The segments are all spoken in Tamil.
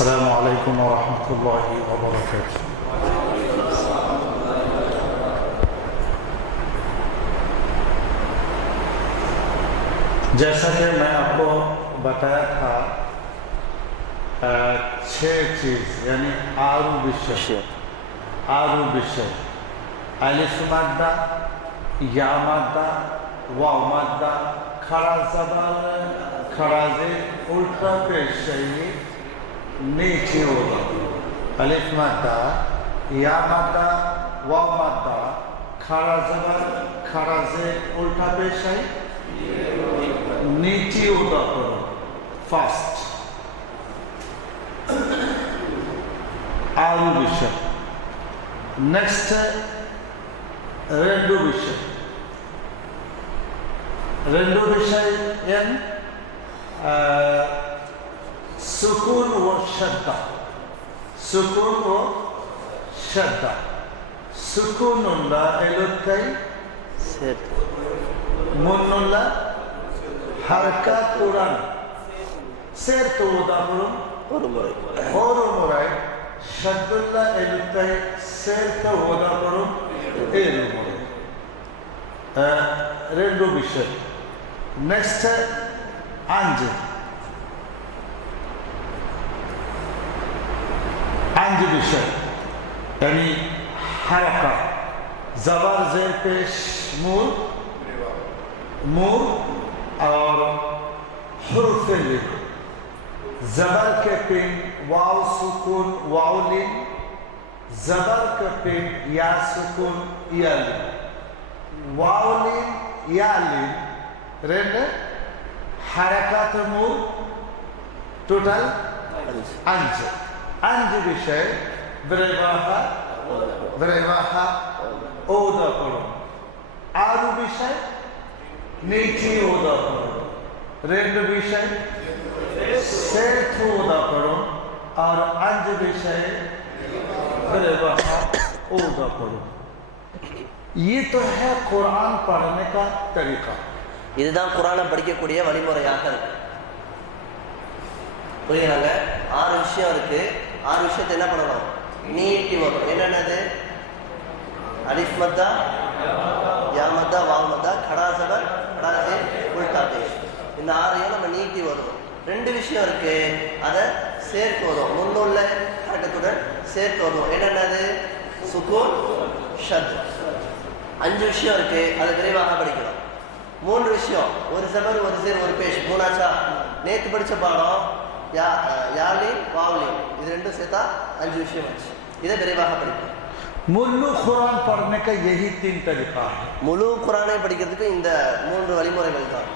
السلام عليكم ورحمة الله وبركاته. जैसा कि मैं आपको बताया था 6 चीज यानी 6 विषय अलिफ माद्दा, या माद्दा, वाव माद्दा, खड़ा जबान, खड़ा जे, उल्टा पेशगी, नीचे होगा। अलिफ माद्दा, या माद्दा, वाव माद्दा, खड़ा जबान, खड़ा जे, उल्टा पेशगी, नीचे होगा। करो फास्ट आरु विषय। नेक्स्ट रेंडो विषय एन सुकून व श्रद्धा। सुकून व श्रद्धा। सुकून उल्ला एलुत्तै मुन्नुल्ला हरकत कुरान सेर तो उदाहरण और मुराय शद्दुल्ला एलुत्तै सेर तो उदाहरण एलु मुराय रेंडो विषय। नेक्स्ट अंज विषय यानी हरकत जबर जेर पेश मूर और हुरूफ लिन। जबर के पिन वाव सुकून वाउलिन, जबर के पिन या सुकून यालिन, वाउलिन यालिन रेंड हरकत मूर टोटल अंज विषय ब्रेवाहा ओदा करो। आरु विषय नीचे ओदा करो। रेंडो विषय सेठ ओदा करो और अंज विषय ब्रेवाहा ओदा करो। ये तो है कुरान पढ़ने का तरीका। இதுதான் குர்ஆனை படிக்கக்கூடிய வழிமுறையாக இருக்கு. புரியுறாங்க? 6 விஷயம் இருக்கு. 6 விஷயத்தை என்ன பண்ணணும்? நீட்டி வரும். என்னென்னது? அலிஃப் மத்தா, யா மத்தா, வாவ் மத்தா, खड़ा ज़बर, खड़ा ज़ेर, उल्टा पेश. இந்த 6ஐயும் நம்ம நீட்டி வரும். 2 விஷயம் இருக்கு. அதை சேர்த்து வரும். முன்னுள்ள ஹரக்கத்துடன் சேர்த்து வரும். என்னென்னது? சுகூன், ஷத். 5 விஷயம் இருக்கு. அதை விரைவாக படிக்கணும். 3 விஷயம், ஒரு ஸபர், ஒரு ஸேர், ஒரு பேஷ். மூணாச்சா? நேற்று படிச்ச பாடம் யாலின் வாவ்லின், இது ரெண்டும் சேர்த்தா 5 விஷயம் ஆச்சு. இதை விரைவாக படிக்கணும். मुल्लू कुरान पढ़ने का यही 3 तरीका है। முழு குர்ஆனை படிக்கிறதுக்கு இந்த 3 வழிமுறைகள் தான்.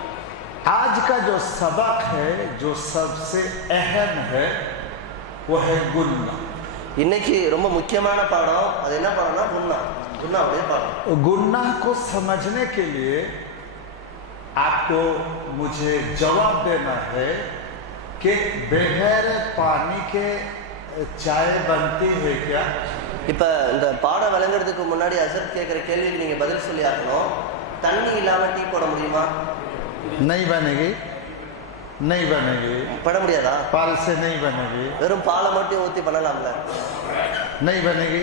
आज का जो सबक है, जो सबसे अहम है, वो है गुन्ना। இன்னைக்கு ரொம்ப முக்கியமான பாடம். அது என்ன பாடம்னா गुन्नाவுடைய பாடம். गुन्ना को समझने के लिए आपको मुझे जवाब देना है कि बगैर पानी के चाय बनती है क्या? இப்போ இந்த பாடம் விளங்குறதுக்கு முன்னாடி அசர் கேட்குற கேள்விக்கு நீங்கள் பதில் சொல்லி ஆகணும். தண்ணி இல்லாமல் டீ போட முடியுமா? नहीं बनेगी, नहीं बनेगी। பண்ண முடியாதா? पाल से नहीं बनेगी। வெறும் பாலை மட்டும் ஊற்றி பண்ணலாம்ல? नहीं बनेगी,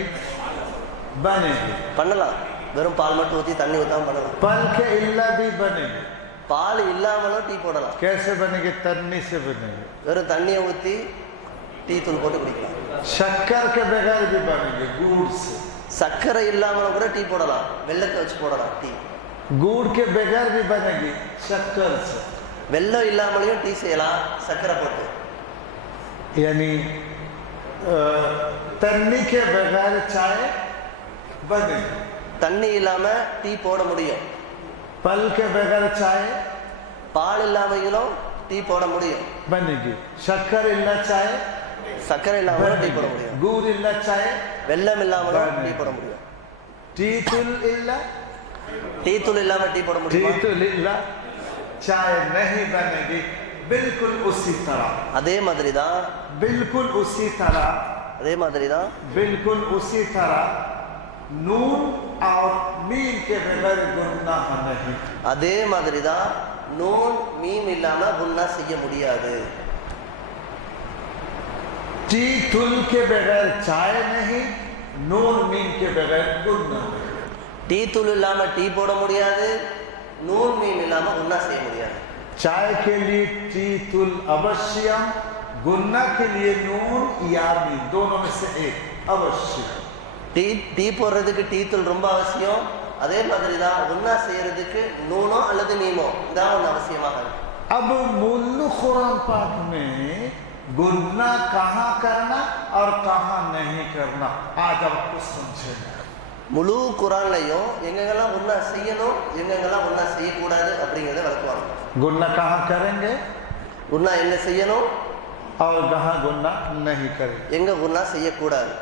बनेगी। பண்ணலாம். வெறும் பால் மட்டும் ஊற்றி தண்ணி ஊற்றாம பண்ணலாம். पाल के इल्ला भी बनेगी। பால் இல்லாமலும் டீ போடலாம். कैसे बनेगी? तन्नी से बनेगी। வெறும் தண்ணியை ஊற்றி டீ தூள் போட்டு குடிக்கலாம். शक्कर के बगैर भी बनेगी, गुड़ से। சர்க்கரை இல்லாமலும் கூட டீ போடலாம். வெல்லத்தை வச்சு போடலாம் டீ. गुड़ के बगैर भी बनेगी, शक्कर से। வெல்லம் இல்லாமலையும் டீ செய்யலாம் சர்க்கரை போட்டு. यानी तन्नी के बगैर चाय बनेगी। தண்ணி இல்லாம டீ போட முடியும். पल के बगैर चाय பால் இல்லாமையிலும் டீ போட முடியும். बनेगी। शक्कर इल्ला चाय சர்க்கரை இல்லாமலும் டீ போட முடியும். गुड़ इल्ला चाय வெல்லம் இல்லாமலும் டீ போட முடியும். टी तुल इल्ला டீ தூள் இல்லாம டீ போட टी முடியுமா? तुल इल्ला चाय नहीं बनेगी। बिल्कुल उसी तरह, அதே மாதிரி தான் बिल्कुल उसी तरह, बिल्कुल उसी तरह नून और मीम के बगैर गुनाह नहीं। அதே மாதிரி தான் நூன் மீம் இல்லாம குன்னா செய்ய முடியாது. टी तुल के बगैर चाय नहीं, नून मीम के बगैर गुन्ना नहीं. டீ தூள் இல்லாம டீ போட முடியாது, நூன் மீன் இல்லாம குன்னா செய்ய முடியாது. चाय के लिए टी तुल अवश्यम, गुन्ना के लिए नून या मीम, दोनों में से एक अवश्य. டீ போடுறதுக்கு டீ தூள் ரொம்ப அவசியம். அதே மாதிரி தான் குன்னா செய்யறதுக்கு நூனோ அல்லது மீமோ இதான் ஒன்று அவசியமாக இருக்கு. अब मूल कुरान पाक में गुन्ना कहाँ करना और कहाँ नहीं करना आज आपको समझेगा. முழு குரான்லையும் எங்கெங்கெல்லாம் குன்னா செய்யணும், எங்கெங்கெல்லாம் குன்னா செய்யக்கூடாது அப்படிங்கிறத விளக்குவாங்க. गुन्ना कहाँ करेंगे குன்னா எங்க செய்யணும், और कहाँ गुन्ना नहीं करेंगे. எங்க குன்னா செய்யக்கூடாது.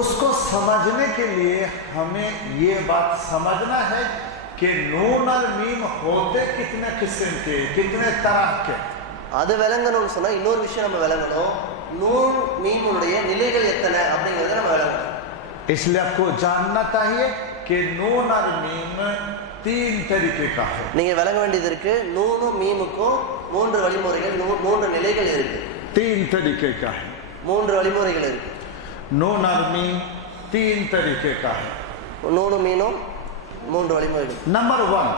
उसको समझने के लिए हमें ये बात समझना है कि नून और मीम होते कितने किस्म के, कितने तरह के. அது விளங்கணும்னு சொன்னா இன்னொரு விஷயம் நம்ம விளங்கணும், நூன் மீமுடைய நிலைகள் எத்தனை அப்படிங்கிறத நம்ம விளங்கணும். इसलिए आपको जानना चाहिए कि नून और मीम 3 तरीके का है. நீங்க விளங்க வேண்டியது இருக்கு, நூனும் மீமுக்கும் 3 வழிமுறைகள், 3 நிலைகள் இருக்கு. 3 तरीके का है. 3 வழிமுறைகள் இருக்கு. नून और मीम 3 तरीके का है. நூனும் மீனும் 3 வழிமுறைகள். नंबर 1,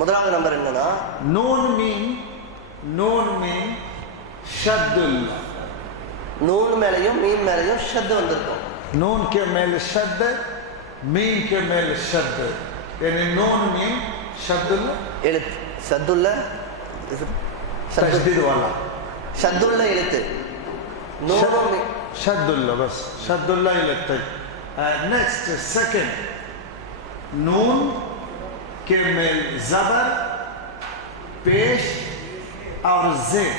முதலாவது நம்பர் என்னன்னா नून मीम शद्दुल. நூன் மேலையும் மீன் மேலையும் ஷத் வந்திருக்கும். नून के मेल शद्द, मीम के मेल शद्द, यानी नून मीम शद्दुल எழுத்து சத்துள்ள तशदीद वाला. ஷத்துள்ள எழுத்து நூனும் शद्दुल्ला, बस शद्दुल्ला ही लगता है. नेक्स्ट सेकंड, नून के मेल जबर, पेश और जेर.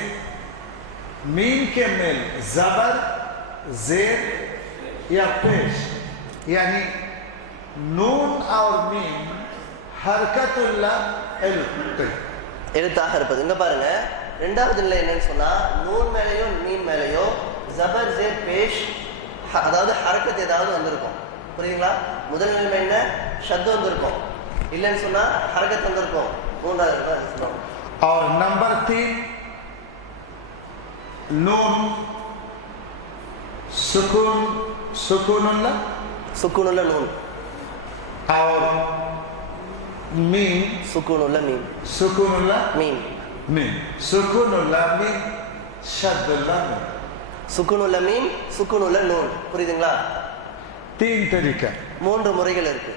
मीम के मेल जबर, जेर या पेश, यानी नून और मीम हरकतुल्ला எழுத்தாக இருப்பது. இங்க பாருங்க, ரெண்டாவது நிலை என்னன்னு சொன்னா நூன் மேலேயோ மீன் மேலேயோ ஜபர் ஜேர் பேஷ், அதாவது ஹரக்கத் ஏதாவது வந்திருக்கும். புரியுதுங்களா? முதல் நிலைமை என்ன, ஷத்து வந்திருக்கும், இல்லைன்னு சொன்னா ஹரக்கத் வந்திருக்கும். மூன்றாவது இருக்கும். और नंबर 3, नून सुकूनुल्ला சுக்குனுள்ள நூன், और मीम சுக்குனுள்ள மீன், सुकूनुल्ला மீன், मीम, सुकूनुल्ला मीम, शद्दुल्ला मीम. சுக்குனுள்ள மீன், சுக்குனுள்ள நூன். புரியுதுங்களா? 3 तरीका, 3 முறைகள் இருக்கு.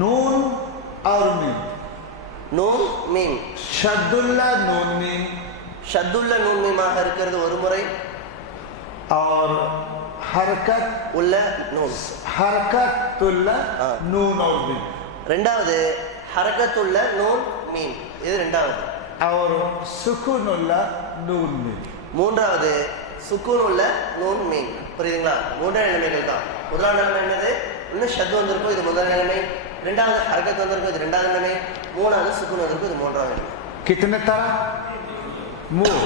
नून और मीम, நூன் மீன், शद्दुल्ला नून मीम, ஷத்துள்ள நூன் மீமாக இருக்கிறது ஒரு முறை, और हरकत உள்ள நூன். हरकतुल्ला नून और मीम, ரெண்டாவது ஹரக்கத்துள்ள நூன் மீன், இது ரெண்டாவது. और सुकूनुल्ला नून मीम. மூன்றாவது சுக்கூன் உள்ள நூன் மீன். புரியுதுங்களா? 3 நிலைமைகள் தான். முதலாம் நிலைமை என்னது, இன்னும் ஷத் வந்திருக்கும், இது முதல் நிலைமை. ரெண்டாவது ஹரக்கத் வந்திருக்கும், இது ரெண்டாவது நிலைமை. மூணாவது சுக்கூன் வந்திருக்கும், இது மூன்றாவது நிலைமை. कितने तरह? मुंह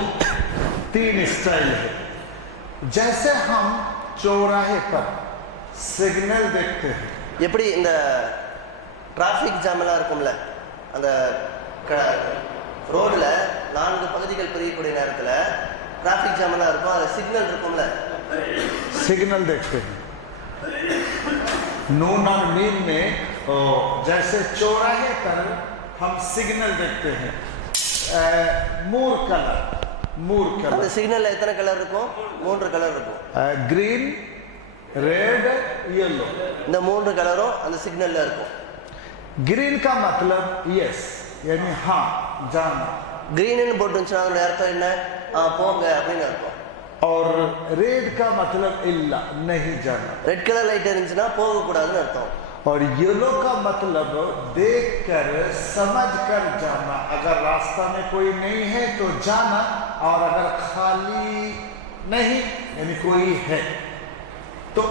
3 स्टाइल है. जैसे हम चौराहे पर सिग्नल देखते हैं, எப்படி இந்த டிராஃபிக் ஜாம் எல்லாம் இருக்கும்ல, அந்த ரோடுல 4 பகுதிகள் பிரியக்கூடிய நேரத்துல டிராஃபிக் ஜாம் எல்லாம் இருக்கும், அதுல சிக்னல் இருக்கும்ல, सिग्नल देखते हैं. नून और मीम में जैसे चौराहे पर हम सिग्नल देखते हैं. मूर कलर அந்த சிக்னல்ல எத்தனை கலர் இருக்கும்? 3 கலர் இருக்கும். Green, red, yellow. இந்த 3 கலரும் அந்த சிக்னல்ல இருக்கும். ग्रीन का मतलब यस, यानी हाँ जाना. கிரீன்னு போட்டுருந்துச்சுன்னா அதோட அர்த்தம் என்ன? போங்க அப்படின்னு அர்த்தம். और रेड का मतलब इल्ला, नहीं जाना. ரெட் கலர் லைட் இருந்துச்சுன்னா போகக்கூடாதுன்னு அர்த்தம். और येलो का मतलब देखकर समझकर जाना. अगर रास्ता में कोई नहीं है तो जाना, और अगर खाली नहीं यानी कोई है तो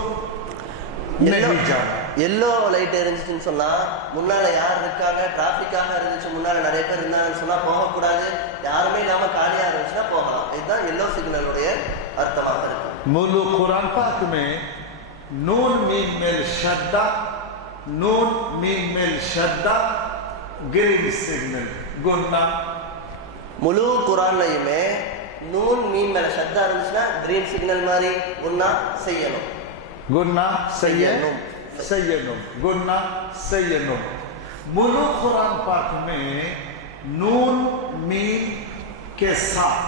नहीं जाना. எல்லோ லைட் இருந்துச்சுன்னு சொன்னா முன்னால யார் இருக்காங்க, டிராபிக்காக இருந்துச்சு, முன்னால நிறைய பேர் இருந்தாங்கன்னு சொன்னா போகக்கூடாது, யாருமே இல்லாம காலியா இருந்துச்சுன்னா போகலாம். இதுதான் எல்லோ சிக்னலுடைய அர்த்தமாக இருக்கு. मुलू कुरान पाक में नून मीम मेल शद्दा, नून मीम मेल शद्दा, ग्रीन सिग्नल गुन्ना. முழு குரான்லையுமே நூன் மீம் மேல ஷத்தா இருந்துச்சுன்னா கிரீன் சிக்னல் மாதிரி குன்னா செய்யணும். गुन्ना सय्यनुम गुन्ना सय्यनुम. मुलू कुरान पाक में नून मीम के साथ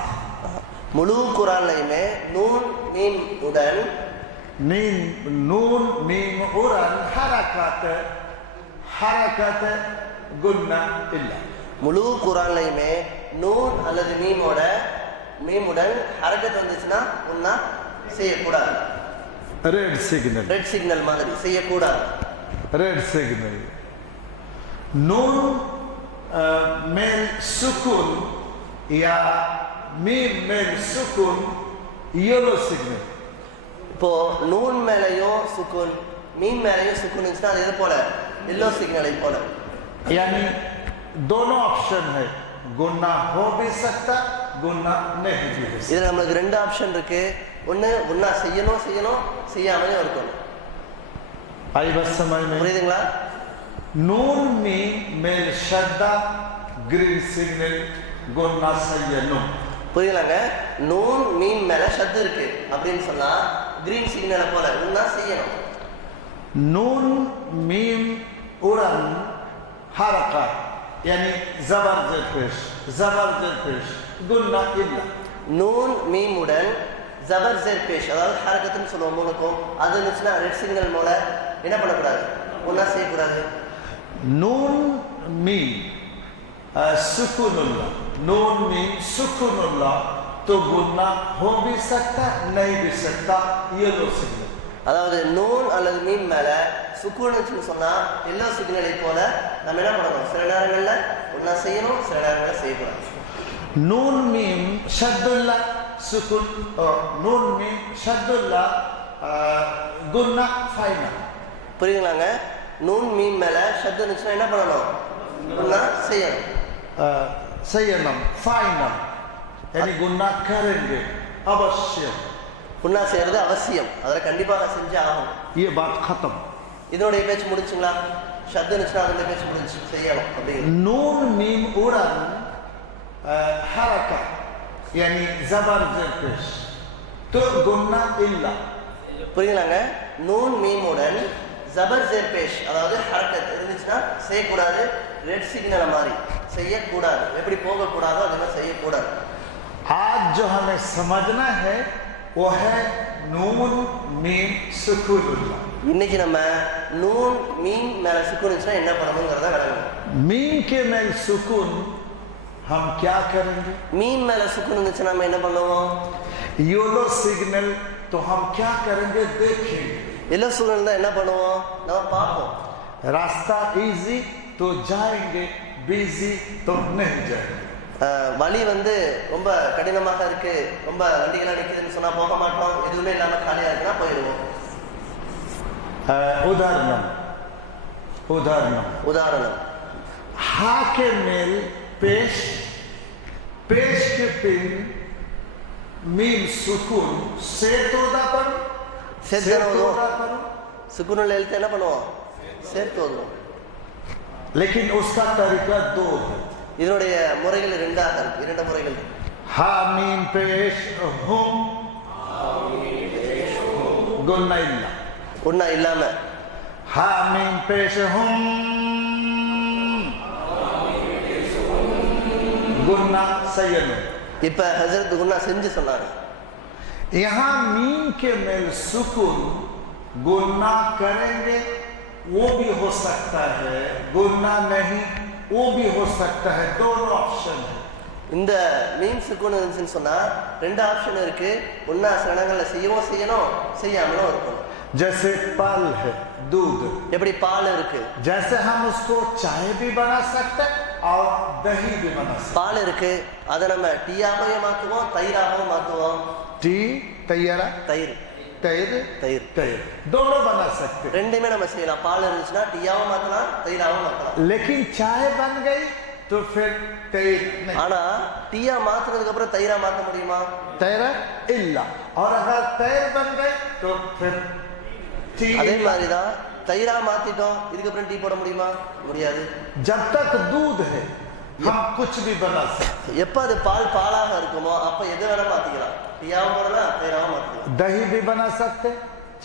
முழு குரான்லையுமே நூன் மீம் உடன் नून मीम उरन हरकत गुन्ना इल्ला. முழு குரான்லையுமே நூன் அல்லது மீமுடன் ஹரக்கத் வந்துச்சுன்னா உன்னா செய்யக்கூடாது. रेड सिग्नल மாதிரி செய்யக்கூடாது. Red signal. नून मेल सुकून या मीम मेल सुकून येलो सिग्नल. இப்போ நூன் மேலையும் சுக்குன் மீம் மேலையும் சுக்குன் இருந்துச்சுன்னா அது எது போல எல்லோ சிக்னலை போல. यानी दोनों ऑप्शन है, गुन्ना हो भी सकता गुन्ना नहीं भी हो सकता. இதுல நமக்கு ரெண்டு ஆப்ஷன் இருக்கு. ஒண்ணு குன்னா செய்யணும் செய்யாமலே இருக்கணும். आई बस समझ में புரியுதுங்களா? नून मीम मेल शद्दा ग्रीन सिग्नल गुन्ना सय्यनुम. புரியலாங்க? நூன் மீம் மேல ஷத் இருக்கு அப்படின்னு சொன்னா கிரீன் சிக்னலை போல குன்னா செய்யணும். नून मीम उड़न हरकत यानी जबर पेश गुन्ना इल्ला. நூன் மீமுடன் ஜபர் ஜெர் பேஷ் அதாவது ஹரக்கத்துன்னு சொல்லுவோம் மூணுக்கும். அது இருந்துச்சுன்னா ரெட் சிக்னல் போல என்ன பண்ணக்கூடாது ஒன்னா செய்யக்கூடாது. नून मीम सुकूनुल्लाह नून मीम सुकूनुल्लाह तो गुन्ना हो भी सकता नहीं भी सकता ये लो सिग्नल. அதாவது நூன் அல்லது மீம் மேல சுக்கூனுன்னு சொன்னா எல்லோ சிக்னலை போல நம்ம என்ன பண்ணணும் சில நேரங்கள்ல ஒன்னா செய்யணும் சில நேரங்கள்ல செய்யக்கூடாது. नून मीम शद्दुल्लाह सुकून नून मीम शद्दुल्लाह गुन्ना फाइनल. புரியுதுங்களாங்க? நூன் மீம் மேல ஷத் இருந்துச்சுன்னா என்ன பண்ணணும் ஒன்னா செய்யணும். सय्यनम फाइनल यानी गुन्ना करेंगे अवश्य. குன்னா செய்யறது அவசியம். அதை கண்டிப்பாக செஞ்சே ஆகணும். ये बात खत्म. இதனுடைய பேச்சு முடிச்சுங்களா? ஷத் இருந்துச்சுன்னா அதனுடைய பேச்சு முடிச்சு செய்யணும் அப்படிங்கிறது. नून मीम उड़न हरकत यानी जबर जेर पेश तो गुन्ना इल्ला. புரியுங்களாங்க? நூன் மீமுடன் ஜபர் ஜெர் பேஷ் அதாவது ஹரக்கத் இருந்துச்சுன்னா செய்யக்கூடாது. ரெட் சிக்னல் மாதிரி செய்யக்கூடாது. எப்படி போகக்கூடாதோ அது மாதிரி செய்யக்கூடாது. आज जो हमें समझना है वो है नून मीम सुकूनुल्लाह. இன்னைக்கு நம்ம நூன் மீம் மேல சுக்கூன் இருந்துச்சுன்னா என்ன பண்ணணுங்கிறத விளங்கணும். मीम के मेल सुकून हम क्या करेंगे? மீம் மேல சுக்கூன் இருந்துச்சுன்னா நம்ம என்ன பண்ணுவோம்? योलो सिग्नल तो हम क्या करेंगे देखेंगे. எல்லோ சிக்னல் தான் என்ன பண்ணுவோம் நம்ம பார்ப்போம். रास्ता इजी तो जाएंगे बिजी तो नहीं जाएंगे. வழி வந்து ரொம்ப கடினமாக இருக்கு ரொம்ப வண்டிகளாக நிற்குதுன்னு சொன்னா போக மாட்டோம். எதுவுமே இல்லாம காலியா இருக்குன்னா போயிடுவோம். उदाहरण हा के मेल पेश के पिन मीम सुकून से तोदापन सुकून எழுத்து என்ன பண்ணுவோம் சேர்த்து ஓதுவோம். लेकिन उसका तरीका दो है. இதனுடைய முறைகள் இரண்டு முறைகள். हा मीम पेश हुम गुन्ना इल्ला. गुन्ना इल्लाम हा मीम पेश हुम गुन्ना सय्यनुम. இப்ப ஹஜரத் குன்னா செஞ்சு சொன்னாங்க. यहाँ मीम के मेल सुकून गुन्ना करेंगे वो भी हो सकता है गुन्ना नहीं वो भी हो सकता है. दोनों ऑप्शन है. இந்த மீம் சுக்கூன் இருந்துச்சுன்னு சொன்னா ரெண்டு ஆப்ஷன் இருக்கு. ஒன்னா சில நேரங்கள்ல செய்யணும் செய்யாமலும் இருக்கும். जैसे पाल है दूध எப்படி பால் இருக்கு जैसे हम उसको चाय भी बना सकते और दही भी बना सकते. பால் இருக்கு அதை நம்ம டீயாகவும் மாத்துவோம் தயிராகவும் மாத்துவோம். टी तैयार தயிர் दोनों बना सकते. ரெண்டுமே நம்ம செய்யலாம். பால் இருந்துச்சுன்னா டீயாவும் மாத்தலாம் தயிராகவும் மாத்தலாம். लेकिन चाय बन गई तो फिर तैर नहीं. ஆனா டீயா மாத்துறதுக்கு அப்புறம் தயிரா மாத்த முடியுமா? तैर इल्ला. और अगर तैर बन गई तो फिर टी. அதே மாதிரிதான் தயிரா மாத்திட்டோம் இதுக்கு அப்புறம் டீ போட முடியுமா? முடியாது. जब तक दूध है हम कुछ भी बना सकते। எப்போ அது பாலாக இருக்குமோ அப்போ எது வேணால் மாற்றிக்கலாம். டீயாவும் போடலாம், தயிராகவும் மாற்றிக்கலாம். दही भी बना सकते,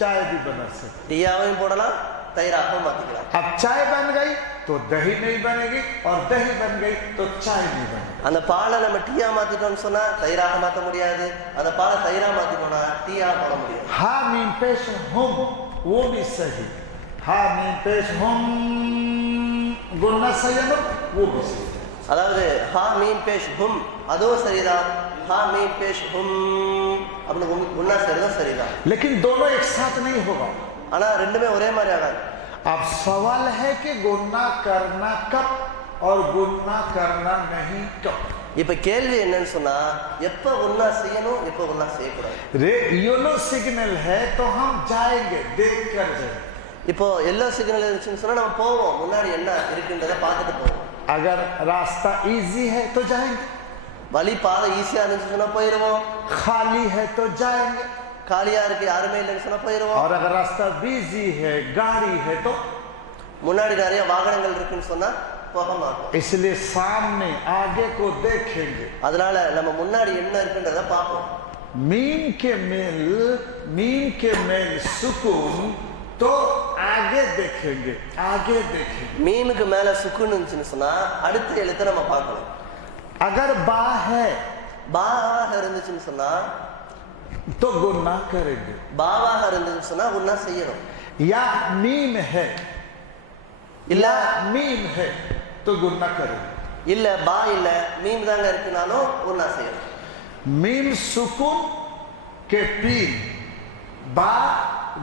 चाय भी बना सकते. டீயாவையும் போடலாம், தயிராகவும் மாற்றிக்கலாம். अब चाय बन गई तो दही नहीं बनेगी, और दही बन गई तो चाय नहीं बनेगी. அந்த பாலை நம்ம டீயா மாத்திட்டோம்னு சொன்னா தயிராக மாற்ற முடியாது. அந்த பாலை தயிரா மாத்திட்டோம்னா டீயாக போட முடியாது. हा मीम पेश हम वो भी सही. हा मीम पेश हम गुन्ना सही वो भी सही. அதாவது ஹா மீம் பேஷ் ஹும் அதுவும் சரிதான். ஹா மீம் பேஷ் ஹும் அப்படின்னு குன்னா சரிதான் சரிதான். लेकिन दोनों एक साथ नहीं होगा. ஆனா ரெண்டுமே ஒரே மாதிரி ஆகாது. अब सवाल है कि गुन्ना करना कब और गुन्ना करना नहीं कब. இப்ப கேள்வி என்னன்னு சொன்னா எப்ப குன்னா செய்யணும், எப்ப குன்னா செய்யக்கூடாது. रे येलो सिग्नल है तो हम जाएंगे, देख कर जाएंगे. இப்போ எல்லோ சிக்னல் இருந்துச்சுன்னு சொன்னா நம்ம போவோம், முன்னாடி என்ன இருக்குன்றதை பார்த்துட்டு போவோம். अगर रास्ता इजी है तो जाएंगे, வழி பாதை ஈஸியா இருந்துச்சுன்னு சொன்னா போயிருவோம். खाली है तो जाएंगे, காலியா இருக்கு யாருமே இல்லைன்னு சொன்னா போயிருவோம். और अगर रास्ता बिजी है, गाड़ी है तो முன்னாடி நிறைய வாகனங்கள் இருக்குன்னு சொன்னா போக மாட்டோம். इसलिए सामने आगे को देखेंगे. அதனால நம்ம முன்னாடி என்ன இருக்குன்றதை பார்ப்போம். मीम के मेल सुकून तो आगे देखेंगे, आगे देखेंगे. மீனுக்கு மேல சுக்குன்னு இருந்துச்சுன்னு சொன்னா அடுத்த எழுத்தை நம்ம பார்க்கணும். अगर बा है பாவாக இருந்துச்சுன்னு சொன்னா तो गुन्ना करेंगे, பாவாக இருந்துச்சுன்னு சொன்னா குன்னா செய்யணும். या मीम है இல்ல मीम है तो गुन्ना करेंगे. இல்ல பா இல்ல மீன் தாங்க இருக்குனாலும் குன்னா செய்யணும். मीम सुकून के पीन बा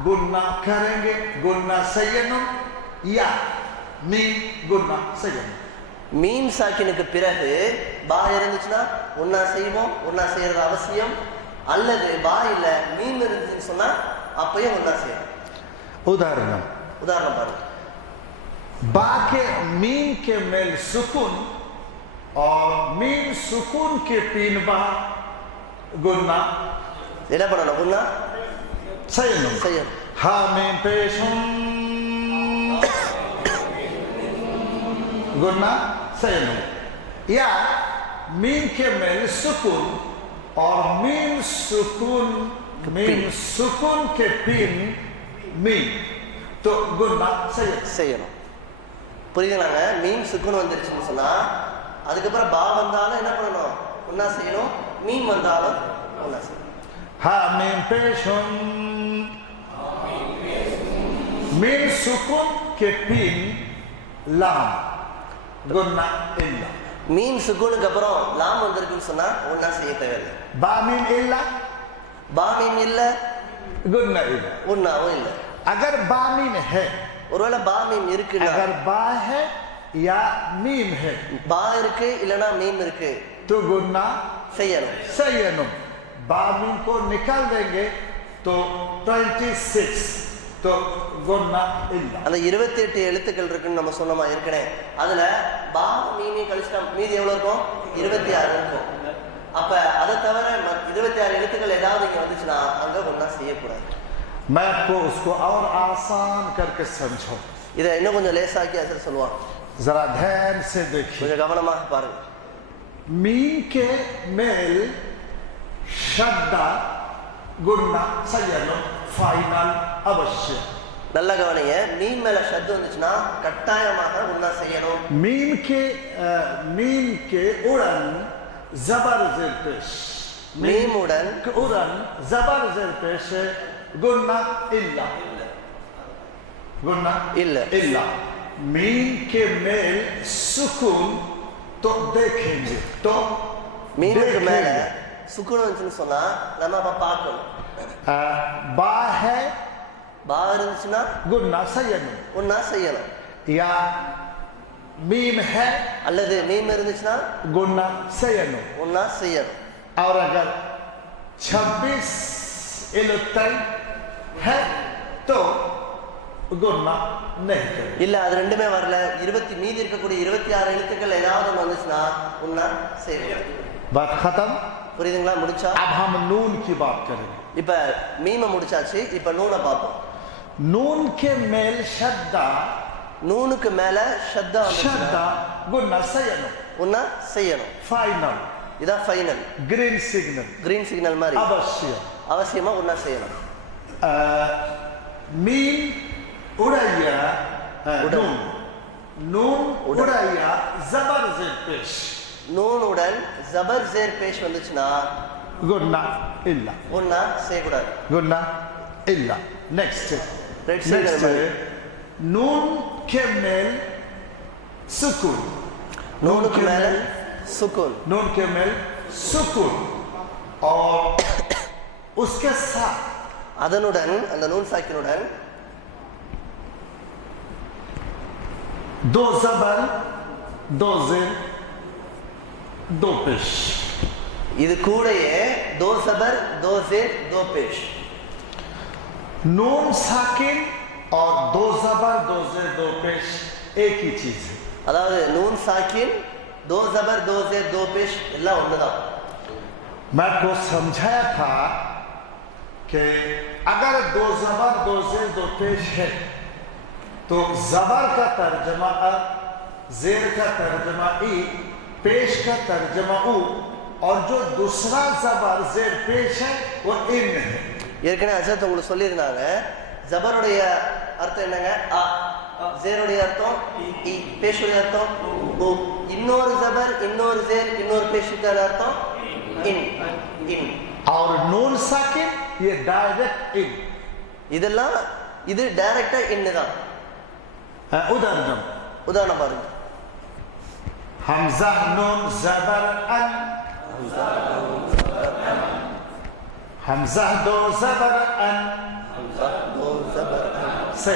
गुन्ना करेंगे, गुन्ना सयनम, या मीम गुन्ना सयनम. மீன் சாக்கினுக்கு பிறகு பா இருந்துச்சுன்னா ஒன்னா செய்வோம், ஒன்னா செய்யறது அவசியம். அல்லது பா இல்ல மீன் இருந்துச்சுன்னு சொன்னா அப்பயும் ஒன்னா செய்யணும். उदाहरण உதாரணம் பாருங்க. बा के मीम के मेल सुकून और मीम सुकून के पीन बा गुन्ना என்ன பண்ணணும், குன்னா सयनम. செய்யணும். हा मीम पेशम गुन्ना सयनम, या मीम के मेल सुकून और मीम सुकून के पिन मीम तो गुन्ना सयनम. செய்யணும். புரியுதுங்களாங்க? மீன் சுக்குன்னு வந்துருச்சுன்னு சொன்னா அதுக்கப்புறம் பா வந்தாலும் என்ன பண்ணணும், ஒன்னா செய்யணும். மீன் வந்தாலும் ஒன்னா செய்யணும். हा मीम पेशम मीम सुकून के पिन लाम गुन्ना इल्ला. மீன் சுக்குனுக்கு அப்புறம் லாம் வந்திருக்குன்னு சொன்னா ஒன்னா செய்ய தேவையில்லை. बा मीम इल्ला பா மீன் இல்ல, गुन्ना इल्ला. ஒன்னாவும் இல்லை. अगर बा मीम है, ஒருவேளை பா மீன் இருக்குன்னா अगर बा है या मीम है பா இருக்கு இல்லைன்னா மீன் இருக்கு तो गुन्ना செய்யணும். सयनम. बा मीम को निकाल देंगे तो 26 तो गुन्ना इल्ला. அந்த 28 எழுத்துக்கள் இருக்குன்னு நம்ம சொன்னோமா ஏற்கனவே. அதுல பா மீனையும் கழிச்சுட்டா மீதி எவ்வளவு இருக்கும், 26 இருக்கும். அப்ப அதை தவிர 26 எழுத்துக்கள் ஏதாவது இங்க வந்துச்சுன்னா அங்க ஒன்னா செய்யக்கூடாது. मैं आपको उसको और आसान करके समझाऊं. இதை இன்னும் கொஞ்சம் லேசாக்கி அசர் சொல்லுவான். जरा ध्यान से देखिए. கொஞ்சம் கவனமாக பாருங்க. मीम के मेल शब्दा गुन्ना सयनम फाइनल अवश्य. நல்ல கவனிங்க. மீன் மேல ஷத்து வந்துச்சுன்னா கட்டாயமாக ஒன்னா செய்யணும். मीम के उड़न जबर जेर पेश, மீமுடன் उड़न जबर जेर पेश गुन्ना इल्ला, गुन्ना இல்ல. इल्ला. मीम के मेल सुकून तो देखेंगे, तो மீனுக்கு மேல देखेंगे. சுக்குன்னு வந்துச்சுன்னு சொன்னா நம்ம அப்ப பார்க்கணும். बा है பா இருந்துச்சுன்னா गुन्ना सयनम, ஒன்னா செய்யணும். या मीम है அல்லது மீம் இருந்துச்சுன்னா गुन्ना सयनम. ஒன்னா செய்யணும். और अगर 26 इलुत्तल है तो गुन्ना नहीं करें. இல்ல அது ரெண்டுமே வரல, மீதி இருக்கக்கூடிய 26 எழுத்துக்கள் ஏதாவது ஒன்று வந்துச்சுன்னா ஒன்னா செய்யணும். बात खत्म. புரியுதுங்களா? முடிச்சா अब हम नून की बात करेंगे. இப்ப மீமை முடிச்சாச்சு. இப்ப நூனை பார்ப்போம். नून के मेल शब्दा நூனுக்கு மேல ஷத்தா வந்துச்சுன்னா शब्दा गुन्ना सयनम. உன்னா செய்யணும். फाइनल இதான் final. Green signal green signal மாதிரி अवश्य அவசியமா உன்னா செய்யணும். मीन उड़ैया नून नून उड़ैया जबर जेर पेश நூனுடன் ஜபர் ஜேர் பேஷ் வந்துச்சுன்னா गुन्ना इल्ला உன்னா செய்யக்கூடாது. गुन्ना इल्ला नेक्स्ट Red signal மாதிரி. नून के मेल सुकून நூனுக்கு மேல சுக்கூன். नून के मेल सुकून और उसके साथ அதனுடன் அந்த நூன் சாக்கினுடன் दो जबर दो जेर दो पेश இது கூடயே தோ ஜபர் தோ ஜேர் தோ பேஷ். नून साकिन और दो जबर दो जेर दो पेश एक ही चीज है. அதாவது நூன் சாக்கின் தோ ஜபர் தோ ஜேர் தோ பேஷ் எல்லாம் ஒண்ணுதான். मैं आपको समझाया था कि अगर दो जबर दो जेर दो पेश है तो जबर का तर्जमा अ, जेर का तर्जमा ई, पेश का तर्जमा उ, और जो दूसरा जबर जेर पेश है वो इन है. ஏற்கனவே அஜத் உங்களுக்கு சொல்லியிருந்தாங்க ஜபருடைய அர்த்தம் என்னங்க அ, ஜேருடைய அர்த்தம் இ, பேஷுடைய அர்த்தம் உ. இன்னொரு ஜபர் இன்னொரு ஜேர் இன்னொரு பேஷுக்கான அர்த்தம் இன் இன். और नून साकिन ये डायरेक्ट इन. இதெல்லாம் இது டைரக்டா இன்னு தான். उदाहरण உதாரணம் பாருங்க. हमजा नून जबर अन हमजा दो जबर अन தோ ஜபர் से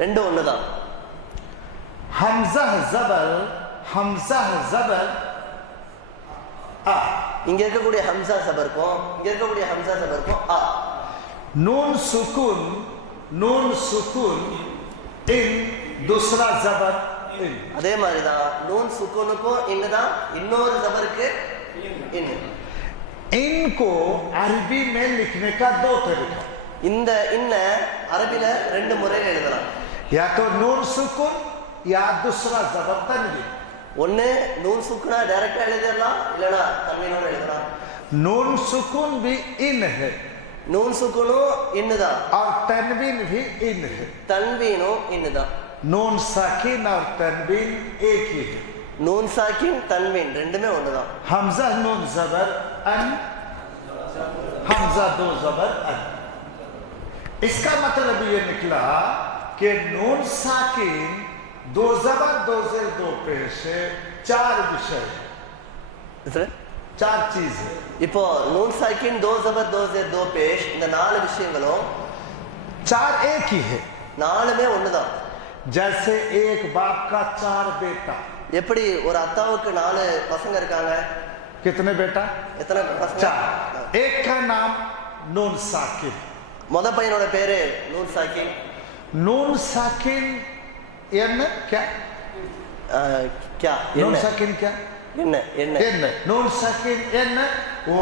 ரெண்டும் ஒண்ணுதான். हमजा जबर आ இங்க இருக்கக்கூடிய ஹம்சா சபருக்கும் இங்க இருக்கக்கூடிய ஹம்சா சபருக்கும் அ. नून सुकून इन दूसरा जबर इन. அதே மாதிரி தான் நூன் சுக்கூனுக்கும் இன்னுதான் இன்னொரு ஜபருக்கு இன்னு. इनको अरबी में लिखने का दो तरीका. இந்த இன்ன அரபில ரெண்டு முறையில எழுதலாம். या तो नून सुकून या दूसरा जबर तनवीन. ஒண்ணு நூன் சுக்குனா டைரக்டா எழுதிடலாம், இல்லனா தன்வீனோட எழுதலாம். नून सुकून भी इन है நூன் சுக்குனும் இன்னுதான், और तनवीन भी इन है. தன்வீனும் இன்னுதான். नून साकिन और तनवीन एक ही है. நூன் சாக்கின் தன்வீன் ரெண்டுமே ஒண்ணுதான். हमजा नून जबर अन, हमजा दो जबर अन. इसका मतलब ये निकला कि नून साकिन दो जबर दो जेर दो पेश है. चार विषय, இதுல चार चीज है. இப்போ நூன் சாக்கின் தோ ஜபர் தோ ஜேர் தோ பேஷ் இந்த நாலு விஷயங்களும் चार एक ही है. நாலுமே ஒண்ணுதான். जैसे एक बाप का चार बेटा. எப்படி ஒரு அத்தாவுக்கு நாலு பசங்க இருக்காங்க, कितने बेटा? எத்தனை பசங்க? चार. एक का नाम नून साकिन. முத பையனோட பேரு நூன் சாக்கின். नून साकिन एन क्या? क्या नून என்ன साकिन क्या? என்ன என்ன एन. नून साकिन एन वो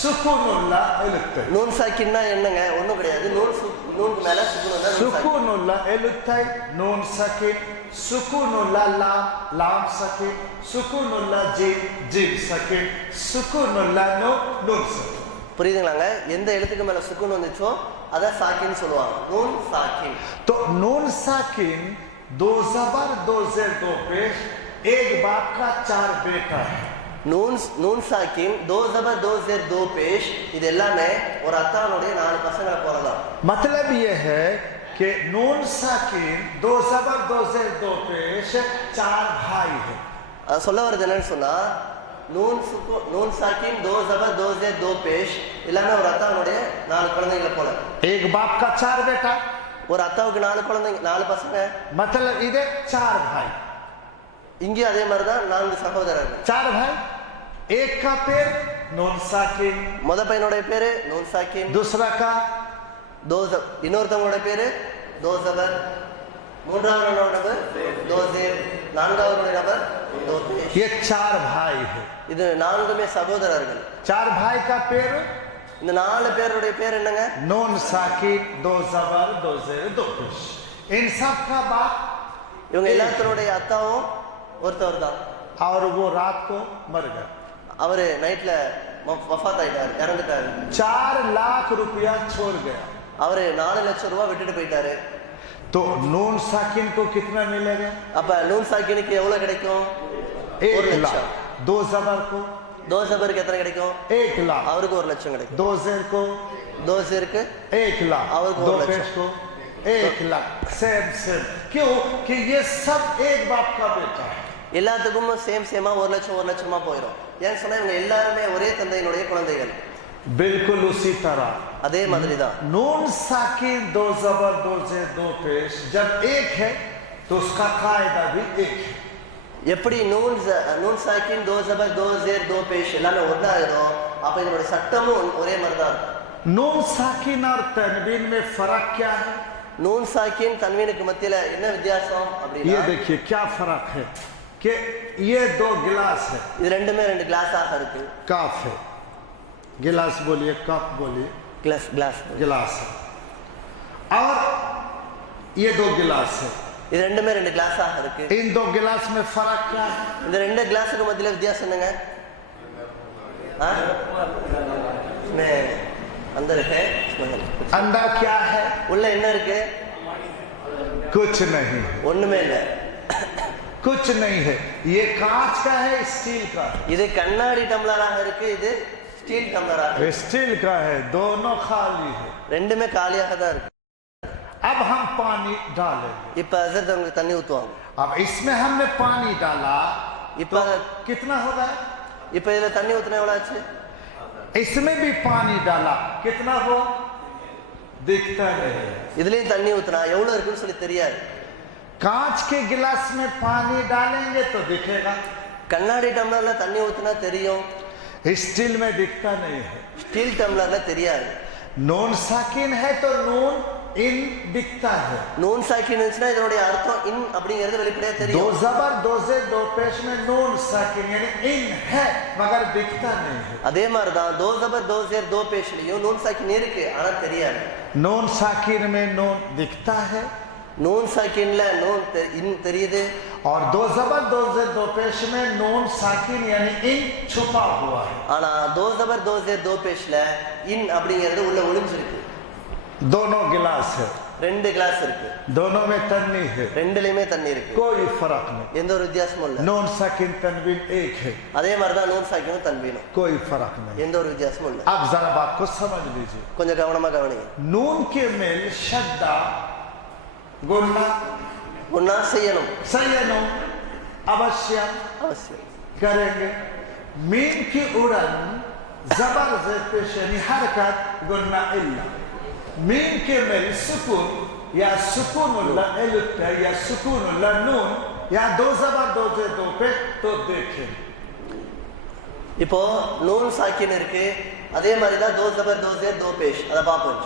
सुकूनुल्ला एलुत्तै. நூன் சாக்கின்னா என்னங்க? ஒண்ணும் கிடையாது. நூனுக்கு மேல சுக்குன் வந்தா நூன் சாக்கின். सुकूनुल्ला एलुत्तै. नून साकिन सुकूनुल्ला लाम लाम साकिन सुकूनुल्ला जीम जीम साकिन सुकूनुल्ला नून साकिन. புரியுதுங்களாங்க? எந்த எழுத்துக்கு மேல சுக்குன் வந்துச்சோ அத சாக்கின்னு சொல்லுவாங்க. நூன் சாக்கின். तो नून साकिन दो जबर दो जेर दो पेश, एक बाप का चार बेटा है. நூன் சாக்கின் தோ ஜபர் தோ ஜேர் தோ பேஷ் இது எல்லாமே ஒரு அத்தானுடைய நாலு பசங்களை போலதான். मतलब ये है कि नून साकिन दो जबर दो जेर दो पेश चार भाई है. அது சொல்ல வருது என்னன்னு சொன்னா நூன் சாக்கின் தோ ஜபர் தோ ஜேர் தோ பேஷ் எல்லாமே ஒரு அத்தானுடைய நாலு குழந்தைகளை போல. एक बाप का चार बेटा, ஒரு அத்தாவுக்கு நாலு குழந்தைங்க நாலு பசங்க. मतलब इधर चार भाई. இங்கே அதே மாதிரிதான் நான்கு சகோதரர்கள். चार भाई. एक का पेड़ नून साकिन, முத பையனுடைய பேரு நூன் சாக்கின், दूसरा का இன்னொருத்தவங்களோட பேரு தோ ஜபர், மூன்றாவது நபர் தோ ஜேர், நான்காவது நபர் தோ பேஷ். ये चार भाई है. இது நான்குமே சகோதரர்கள். चार भाई का पेड़ இந்த நாலு பேருடைய பேர் என்னங்க? नून साकिन दो जबर दो जेर दो पेश. इन सब का बाप இவங்க எல்லாத்தருடைய அத்தாவும் ஒருத்தவர் தான். और वो रात को मर गया। அவரு நைட்ல வஃபாத் ஆயிட்டாரு, இறந்துட்டாரு. 4 लाख रुपया छोड़ गया। அவரு 4 லட்சம் ரூபாய் விட்டுட்டு போயிட்டாரு. तो नून साकिन को कितना मिलेगा? அப்ப நூன் சாக்கினுக்கு எவ்வளவு கிடைக்கும்? 1 लाख। 2 जबर को 2 ஜபருக்கு எத்தனை கிடைக்கும்? 1 लाख। அவருக்கு 1 லட்சம் கிடைக்கும். 2 जेर को 2 சேருக்கு 1 लाख। அவருக்கு 2 1 पेश லட்சம். को 1 लाख। Same same. क्यों कि ये सब एक बाप का बेटा है। எல்லாத்துக்கும் சேமா 1 லட்சம் 1 லட்சமா போயிடும். ஏன் சொன்னா இவங்க எல்லாருமே ஒரே தந்தையினுடைய குழந்தைகள். बिल्कुल उसी तरह அதே மாதிரி தான் नून साकिन 2 जबर 2 जेर 2 पेश जब एक है तो उसका कायदा भी एक है। எப்படி நூன் சாக்கின் 2 ஜபர் 2 ஜேர் 2 பேஷ் எல்லாமே ஒண்ணா இருக்கும், அப்ப இதனுடைய சட்டமும் ஒரே மாதிரி தான் இருக்கும். नून साकिन और तनवीन में फर्क क्या है? நூன் சாக்கின் தன்வீனுக்கு மத்தியில என்ன வித்தியாசம் ये அப்படின்னா, देखिए क्या फर्क है कि ये 2 गिलास है, இது ரெண்டுமே 2 கிளாஸாக இருக்கு. कप है, गिलास बोलिए कप बोलिए, கிளாஸ் गिलास है, और ये 2 गिलास है। இது ரெண்டுமே 2 கிளாஸாக இருக்கு. इन 2 गिलास में फर्क क्या है? இந்த 2 கிளாஸுக்கு மத்தியில வித்தியாசம் என்னங்க? इसमें अंदर है, अंदर क्या है? உள்ள என்ன இருக்கு? कुछ नहीं है, ஒண்ணுமே இல்ல. कुछ नहीं है। ये कांच का है, स्टील का है। இது கண்ணாடி டம்ளராக இருக்கு, இது ஸ்டீல் டம்ளராக இருக்கு. स्टील का है, दोनों खाली है। ரெண்டுமே காலியாக தான் இருக்கு. अब हम पानी डालेंगे। இப்ப ஹஸரத் அவங்க தண்ணி ஊத்துவாங்க. अब इसमें हमने पानी डाला இப்ப तो कितना होगा? இப்ப இதுல தண்ணி ஊத்துனா எவ்வளவு ஆச்சு? इसमें भी पानी डाला, कितना हो? दिखता नहीं। இதுலயும் தண்ணி ஊத்துனா எவ்வளவு இருக்குன்னு சொல்லி தெரியாது. कांच के गिलास में पानी डालेंगे तो दिखेगा, கண்ணாடி டம்ளர்ல தண்ணி ஊத்துனா தெரியும், स्टील में दिखता नहीं है। ஸ்டீல் டம்ளர்ல தெரியாது. नून साकिन है तो नून इन दिखता है। நூன் சாக்கின் இருந்துச்சுன்னா இதனுடைய அர்த்தம் இன் அப்படிங்கிறது வெளிப்படையா 2 தெரியும். जबर 2 जेर 2 पेश में नून साकिन यानी इन है मगर दिखता नहीं है। அதே மாதிரி தான் 2 ஜபர் 2 ஜேர் 2 பேஷ்லயும் நூன் சாக்கின் இருக்கு, ஆனா தெரியாது. नून साकिन में नून दिखता है நூன் சாக்கின்ல இன் தெரியுது, और 2 जबर 2 जेर 2 पेश में नून साकिन यानी इन छुपा हुआ है। ஆனா 2 ஜபர் 2 ஜேர் 2 பேஷ்ல இன் அப்படிங்கிறது உள்ள ஒளிஞ்சிருக்கு. दोनों गिलास है, 2 கிளாஸ் இருக்கு, दोनों में तन्नी है, ரெண்டுலயுமே தண்ணி இருக்கு, कोई फर्क नहीं। எந்த ஒரு வித்தியாசமும் இல்ல. नून साकिन तनवीन एक है, அதே மாதிரி தான் நூன் சாக்கினும் தன்வீனும், कोई फर्क नहीं। எந்த ஒரு வித்தியாசமும் இல்ல. अब जरा बात को समझ लीजिए। கொஞ்சம் கவனமா கவனிங்க. नून के मेल शद्दा गुन्ना ஒன்னா செய்யணும், संयनो अवश्य அவசியம். करेंगे। मीम की उड़न जबर जेर पेश यानी हरकत गुन्ना इल्ला। मीम के मेल सुकून या सुकूनुल्ला एलुत्ता या सुकूनुल्ला नून या 2 जबर 2 जेर 2 पे तो देखें। இப்போ நூன் சாக்கின் இருக்கு, அதே மாதிரி தான் 2 ஜபர் 2 ஜேர் 2 பேஷ், அத பாப்போம்.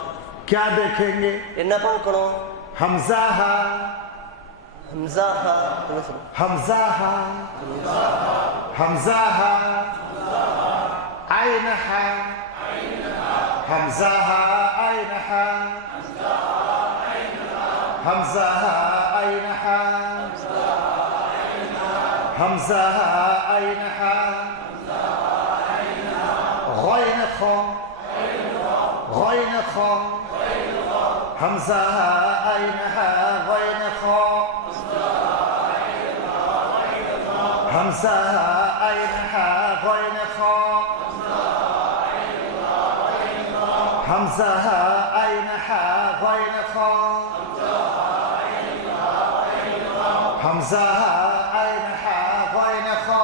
क्या देखेंगे? என்ன பார்க்கணும்? हमजाहा ஹம்சாஹா, என்ன சொல்றோம்? हमजाहा हमजाहा आइनहा हमजाहा आइनहा हमजाहा आइनहा हमजाहा आइनहा गैन खा गैन खा हमजाहा आइनहा गैन खा हमजाहा आइनहा गैन खा हमजाहा आइनहा गैन खा हमजाहा आइनहा गैन खा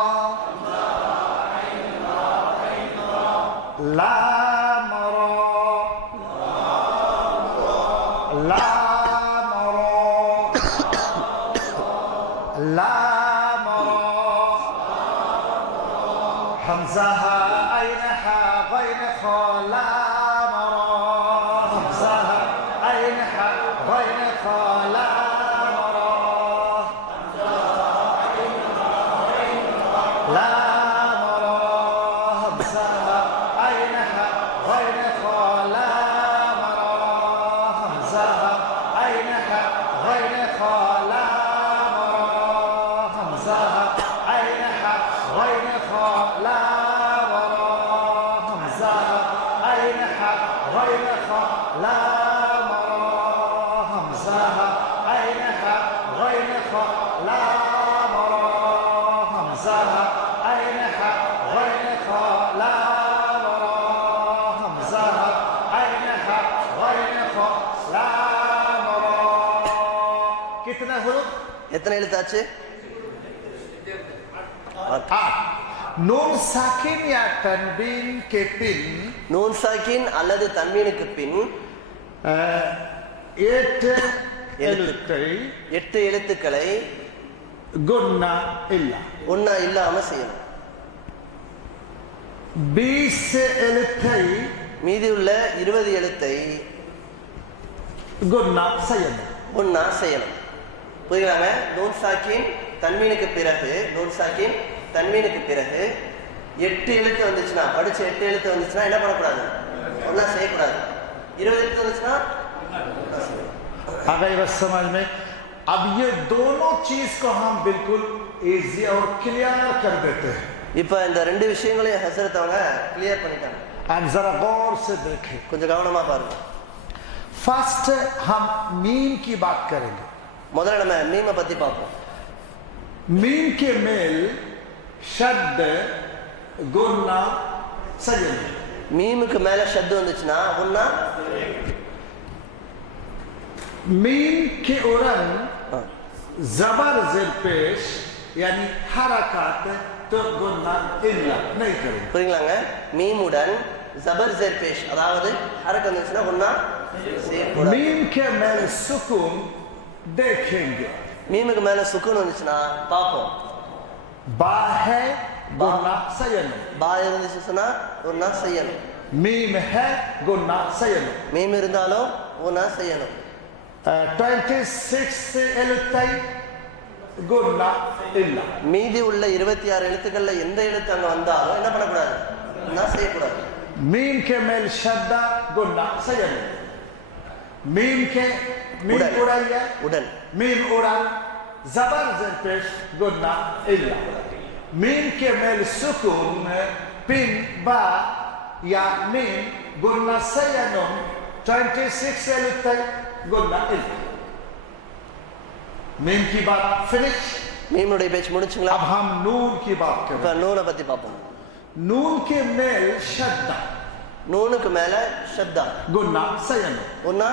ला मरो ला मरो ला मरो हमजाहा आइनहा गैन खा ला मरो हमजाहा आइनहा गैन खा ला मरो ला मरो हमजाहा आइनहा गैन खा ला मरो हमजाहा आइनहा गैन खा ला मरो हमजाहा आइनहा कितने हुरूफ? எத்தனை எழுத்தாச்சு? 8. नून साकिन या तनवीन के पिन நூன் சாக்கின் அல்லது தன்வீனுக்கு பின் 8 எழுத்தை 8 எழுத்துக்களை गुन्ना इल्ला ஒன்னா இல்லாம செய்யணும். 20 எழுத்தை மீதி உள்ள 20 எழுத்தை गुन्ना செய்யணும். ஒன்னா செய்யணும். புரியுறாங்க? நூன் சாக்கின் தன்வீனுக்கு பிறகு 8 எழுத்து வந்துச்சுன்னா, படிச்ச 8 எழுத்து வந்துச்சுன்னா என்ன பண்ணக்கூடாது? ஒன்னா செய்யக்கூடாது. 20 எழுத்து வந்துச்சுன்னா आ गई बस समझ में? अब ये दोनों चीज को हम बिल्कुल इजी और क्लियर कर देते हैं. இப்ப இந்த ரெண்டு விஷயங்களையும் ஹசரத் அவங்க கிளியர் பண்ணிட்டாங்க. आप जरा गौर से देखें. கொஞ்சம் கவனமா பாருங்க. फर्स्ट हम मीम की बात करेंगे. முதல்ல நம்ம மீமை பத்தி பார்ப்போம். मीम के मेल शब्द गुन्ना सजन. மீமுக்கு மேல ஷத்து வந்துச்சுன்னா ஒன்னா, मीम के उरन जबर ज़ेर पेश यानी हरकत तो गुन्ना इल्ला नहीं करेंगे. புரியுங்களாங்க? மீமுடன் ஜபர் ஜெர் பேஷ் அதாவது ஹரக் வந்துச்சுன்னா ஒன்னா செய்யக்கூடாது. मीम के मेल सुकून देखेंगे. மீமுக்கு மேல சுக்குன் வந்துச்சுன்னா பார்ப்போம். बा है गुन्ना सजन. பா இருந்துச்சுன்னா ஒன்னா செய்யணும். मीम है गुन्ना सजन. மீம் இருந்தாலும் ஒன்னா செய்யணும். 26 எழுத்தை गुन्ना इल्ला. மீதி உள்ள 26 எழுத்துக்கள்ல எந்த எழுத்து அங்க வந்தாலும் என்ன பண்ணக்கூடாது? ஒன்னா செய்யக்கூடாது. मीम के मेल शब्दा गुन्ना सजन. मीम के मीम उड़न. उड़ाइया உடன் मीम उड़ान जबर ज़ेर पेश गुन्ना इल्ला. मीम के मेल सुकून पिन बा या मीम गुन्ना सजन. 26 எழுத்தை गुन्ना इल्ला. मीम की बात फिनिश. மீமுடைய பேச்சு முடிச்சுங்களா? अब हम नून की बात இப்ப करें. நூனை பத்தி பார்ப்போம். नून के मेल शद्दा நூனுக்கு மேல ஷத்தா गुन्ना सजन. ஒன்னா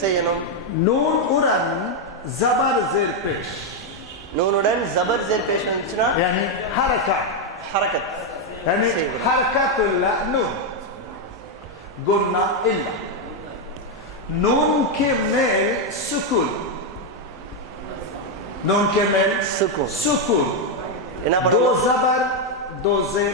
செய்யணும். नून उरन जबर ज़ेर पेश நூனுடன் ஜபர் ஜெர் பேஷ் வந்துச்சுன்னா यानी हरकत ஹரக்கத் यानी செய்யக்கூடாது. हरकतुल्ला नून गुन्ना इल्ला. नून के मेल सुकून. नून के मेल சுக்குன் सुकून. என்ன दो பண்ணணும்? जबर दो ज़ेर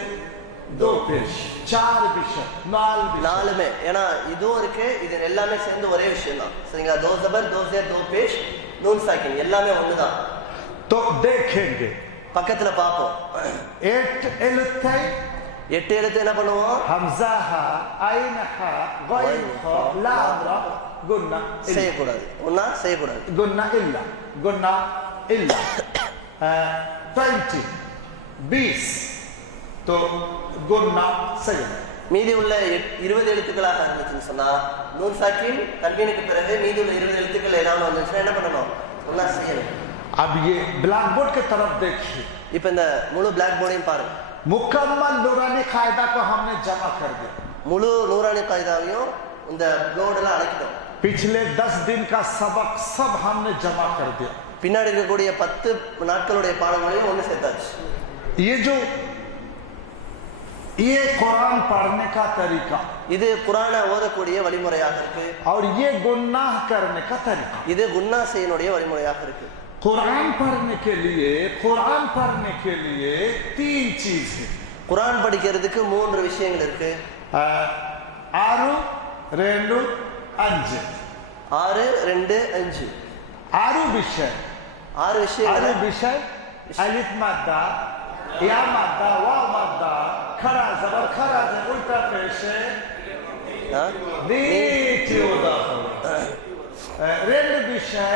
दो पेश 4 विषय 4 विषय. நாலுமே ஏன்னா இதுவும் இருக்கு, இது எல்லாமே சேர்ந்து ஒரே விஷயம் தான். சரிங்களா? தோ ஜபர் தோ ஜெர் தோ பேஷ் நூன் சாக்கின் எல்லாமே ஒண்ணுதான். तो देखेंगे பக்கத்துல பார்ப்போம். 8 எழுத்தை 8 எழுத்து என்ன பண்ணுவோம்? हमजा हा आइन हा गैन हा लाम रा गुन्ना इल्ला. செய்யக்கூடாது. ஒன்னா செய்யக்கூடாது. गुन्ना इल्ला गुन्ना इल्ला. 20 तो गुन्ना सही. மீதி உள்ள 20 எழுத்துக்களாக இருந்துச்சுன்னு சொன்னா நூன் சாக்கின் தன்வீனுக்கு பிறகு மீதி உள்ள 20 எழுத்துக்கள் ஏதாவது வந்துச்சுன்னா என்ன பண்ணணும்? ஒன்னா செய்யணும். अब ये ब्लैक बोर्ड की तरफ देखिए. இப்ப இந்த முழு பிளாக் போர்டையும் பாருங்க. मुकम्मल नूरानी कायदा को हमने जमा कर दिया. முழு நூறானி காய்தாவையும் இந்த போர்டுல அழைக்கிட்டோம். पिछले 10 दिन का सबक सब हमने जमा कर दिया. பின்னாடி இருக்கக்கூடிய 10 நாட்களுடைய பாடங்களையும் ஒன்று சேர்த்தாச்சு. ये कुरान पढ़ने का तरीका இது குர்ஆனை ஓதக்கூடிய வழிமுறையாக இருக்கு. और ये गुनाह करने का तरीका. இது குன்னா செய்யனுடைய வழிமுறையாக இருக்கு. कुरान पढ़ने के लिए 3 चीज है. குர்ஆன் படிக்கிறதுக்கு 3 விஷயங்கள் இருக்கு. 6 2 5 6 2 5 6 विषय 6 விஷயங்கள். 6 विषय अलिफ मादा या मादा वाव मादा खड़ा जबर खड़ा जबर उल्टा पेश नीचे उदाहरण. रेंड विषय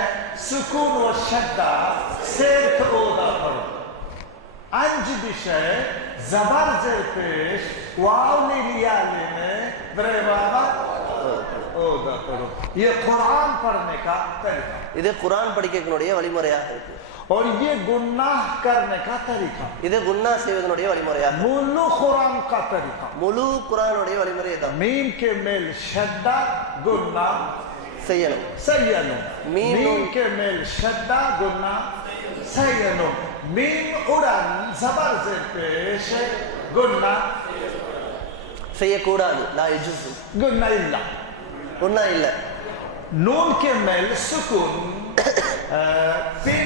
सुकून व शद्दा सेर उदाहरण. 5 विषय जबर ज़ेर पेश वाव लिया लेने ब्रेवामा उदाहरण. ये कुरान पढ़ने का तरीका. இது குர்ஆன் படிக்கக்கூடிய வழிமுறையாக இருக்கு. और ये गुनाह करने का तरीका. இது குன்னா செய்வதனுடைய வழிமுறையாக. मुल्लू कुरान का तरीका. முழு குர்ஆனுடைய வழிமுறை தான். मीम के मेल शद्दा गुन्ना செய்யணும். सय्यनुम मीम मीम के मेल शद्दा गुन्ना सय्यनुम मीम उड़ान जबर से पेश गुन्ना செய்யக்கூடாது. லா யஜுஸு गुन्ना इल्ला ஒன்றா இல்லை. नून के मेल सुकून फिर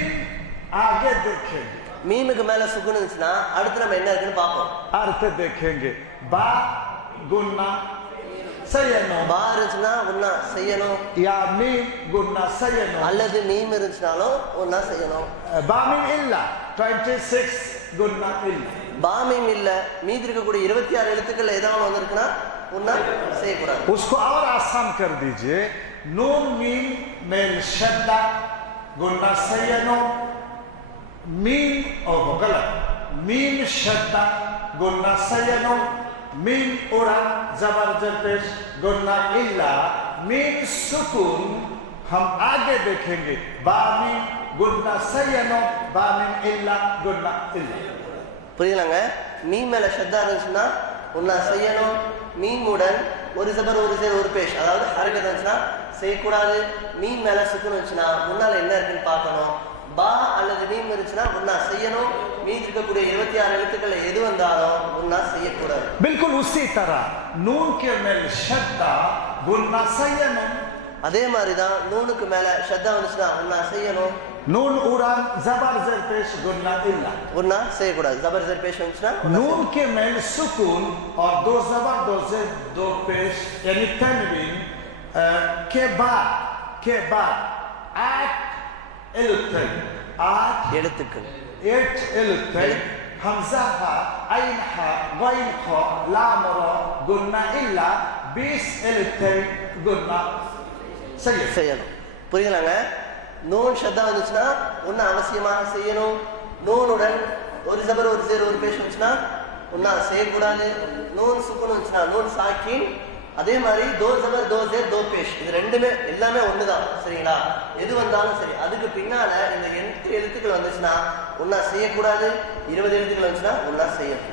आगे देखेंगे மீமுக்கு மேல சுக்குன் இருந்துச்சுன்னா அடுத்து நம்ம என்ன இருக்குன்னு பார்ப்போம். अर्थ देखेंगे बा गुन्ना सय्यनुम பா இருந்துச்சுன்னா ஒன்னா செய்யணும், या मीम गुन्ना सय्यनुम அல்லது மீம் இருந்துச்சுனாலும் ஒன்னா செய்யணும். बामिन इल्ला 26 गुन्ना इल्ला பா மீம் இல்ல மீதி இருக்கக்கூடிய 26 எழுத்துக்கள் ஏதாவது வந்திருக்குன்னா ஒன்னா செய்யக்கூடாது. उसको और आसान कर दीजिए नून मीम मेल शद्दा गुन्ना सय्यनुम मीम गलत मीम शद्दा गुन्ना सय्यनुम मीम उड़ा जबर पेश गुन्ना इल्ला मीम सुकून हम आगे देखेंगे बामीम गुन्ना सय्यनुम बामीम इल्ला गुन्ना इल्ला புரியுதுலாங்க? மீம் மேல ஷத்தா இருந்துச்சுன்னா ஒன்னா செய்யணும், மீமுடன் ஒரு ஜபர் ஒரு சேர் ஒரு பேஷ் அதாவது ஹரக்கத் இருந்துச்சுன்னா செய்யக்கூடாது. மீம் மேல சுக்குன் இருந்துச்சுன்னா முன்னால என்ன இருக்குன்னு பார்க்கணும். பா அல்லது மீம் இருந்துச்சுன்னா ஒன்னா செய்யணும், மீதி இருக்கக்கூடிய 26 எழுத்துக்கள் எது வந்தாலும் ஒன்னா செய்யக்கூடாது. बिल्कुल उसी तरह नून के मेल शद्दा गुन्ना सय्यनुम அதே மாதிரிதான் நூனுக்கு மேல ஷத்தா வந்துச்சுன்னா ஒன்னா செய்யணும், नून उड़ान जबर पेश गुन्ना इल्ला ஒன்னா செய்யக்கூடாது. ஜபர் ஜர் பேஷ் வந்துச்சுன்னா ஒண்ணா नून के मेल सुकून और दो जबर दो जेर दो पेश यानी तनवीन के बाद 8 எழுத்துக்கள் 8 எழுத்துக்கள் 8 எழுத்துக்கள் हमजा हा ऐन हा गैन खा लाम रा गुन्ना इल्ला 20 எழுத்துக்கள் गुन्ना सही செய்யணும். புரியுதுலாங்க? நூன் ஷத்தா வந்துச்சுன்னா ஒன்னு அவசியமாக செய்யணும், நூனுடன் ஒரு ஜபர் ஒரு சேர் ஒரு பேஷ் வந்துச்சுன்னா ஒன்னா செய்யக்கூடாது. நூன் சுக்குன் வந்துச்சுன்னா நூன் சாக்கின், அதே மாதிரி தோ ஜபர் தோ சேர் தோ பேஷ் இது ரெண்டுமே எல்லாமே ஒண்ணுதான். சரிங்களா? எது வந்தாலும் சரி அதுக்கு பின்னால இந்த 8 எழுத்துக்கள் வந்துச்சுன்னா ஒன்னா செய்யக்கூடாது, 20 எழுத்துக்கள் வந்துச்சுன்னா ஒன்னா செய்யணும்.